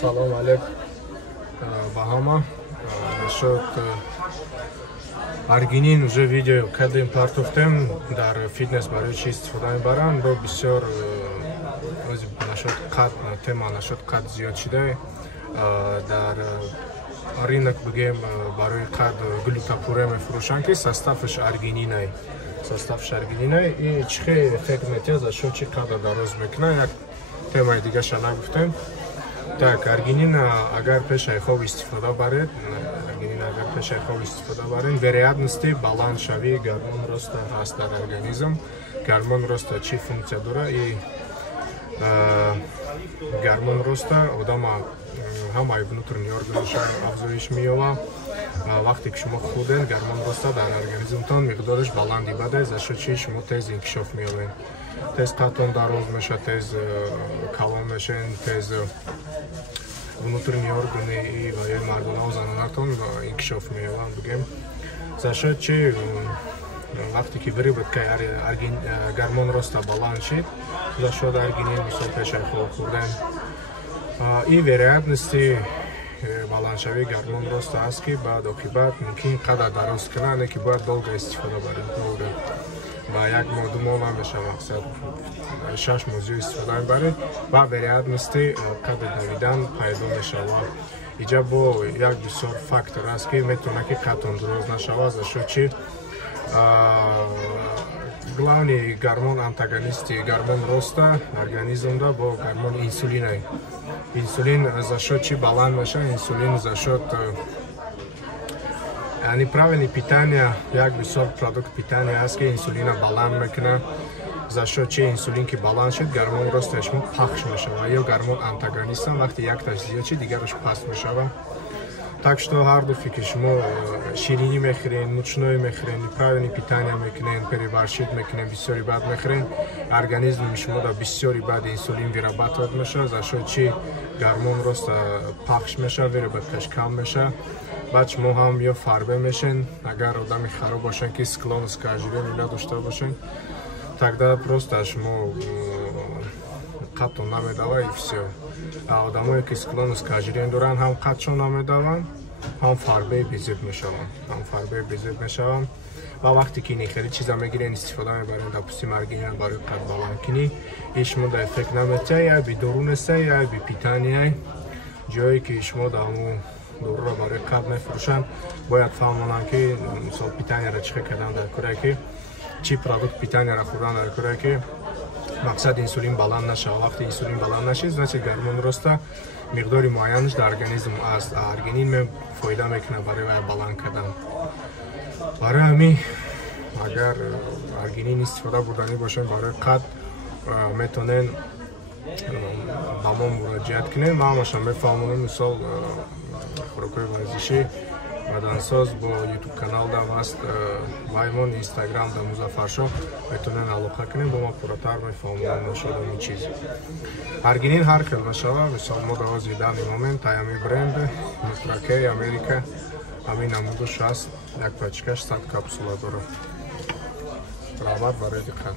Салом алейк ба ҳама. Шуд аргинин уже видео кардем партофтем дар фитнес барои чи истифода мебаранд. Бо бисёр нашуд қад тема нашуд қад зиёд шуда дар рынок бигем барои қад глютапуре мефурӯшанд ки составш аргининай. Составш аргининай и чӣ хеле эффект метиҳад, за шо чӣ қадр дароз мекунад. Як темаи дигаша нагуфтем. Так, аргинин агар пешаи хоб истифода баред, вероятности баланд шави гормон роста ҳаст дар организм. Гормон роста чӣ функсия дора? И гормон роста одама ҳамаи внутренни органаша афзоиш меёбад. Вақте ки шумо худен гормон роста дар организмтон миқдораш баланди баде, за шо чи шумо тез инкишоф меёбед. Тез қадтон дароз мешавад, тез калон мешавед, тез внутренни органи ва мардонао занонатон инкишоф меёбад бигем. За шо чи вақте ки выработка гормон роста баланд шид, за шо аргинин мисол пешаи хоб хӯрден и вероятности баландшавии гормон роста ҳаст ки баъд оқибат мумкин қадар дароз кунад, не ки бояд долго истифода барем. Ба 1 моҳ 2 моҳ намешавад, мақсад 6 моҳ зиёд истифода мебаред ва вероятности қадр давидан пайдо мешавад. Иҷа бо як бисёр фактор ҳаст ки метавонад ки қадтон дуроз нашавад, за шо чи главни гормон антагонисти гормон роста организмда бо гормон инсулинай. Инсулин за шо чи баланд мешавад, инсулин за шо неправильное питание, як бисёр продукт питания ҳаст ки инсулина баланд мекунад. За шо чи инсулин ки баланд шуд, гормон росташ пахш мешавад. Ё гормон антагонистам вақте якташ зиёд шуд, дигараш паст мешавад. Так что ҳар ду фикр шумо ширинӣ мехӯред, мучное мехӯред, неправильное питание мекунед, перебаршид мекунед, бисёри бад мехӯред, организми шумо да бисёри бад инсулин вырабатывать мешавад, за шо чи гормон роста пахш мешавад, выработкаш кам мешавад. Баъд шумо ҳам ё фарбе мешен, агар одами хароб бошен ки склонуска ожирение надошта бошен, тогда просто шумо қадтон намедавад и всё. А одамое ки склонуска ожирение доранд, ҳам қадшон намедаванд, ҳам фарбеи безеб мешаванд. Ва вақте ки нехели чиза мегирен истифода мебаред, допустим аргинин барои қад баланд кунӣ, и шумо да эффект наметиҳад, я би дору неста, я би питание. Ҷое ки шумо да ҳамун доруро барои қад мефурӯшанд, бояд фаҳмонанд ки мисол питанияро чӣ кардан дар кӯрад, ки чӣ продукт питанияро хӯрдан дар кӯрад, ки мақсад инсулин баланд нашавад. Вақте инсулин баланд нашид, значит гормон роста миқдори муайянаш дар организм аст. Аргинин фоида мекунад барои вай баланд кардан. Барои ҳамин агар аргинин истифода бурданӣ бошед барои қад, метавонед ба мо муроҷиат кунед. Ман ҳамаша мефаҳмонам, мисол хӯрокҳои варзишӣ бадансоз бо ютуб канал дам ҳаст, ваймон инстаграм да Музаффаршоҳ, метавонед алоқа кунед, бо ма пурратар мефаҳмонам шудами чиз. Аргинин ҳар хел мешавад, мисол мо да ҳозири дани момент таями бренд Нутракей Америка ҳамин намудаш ҳаст, як пачкаш 100 капсула дорад. Раҳмат барои диққат.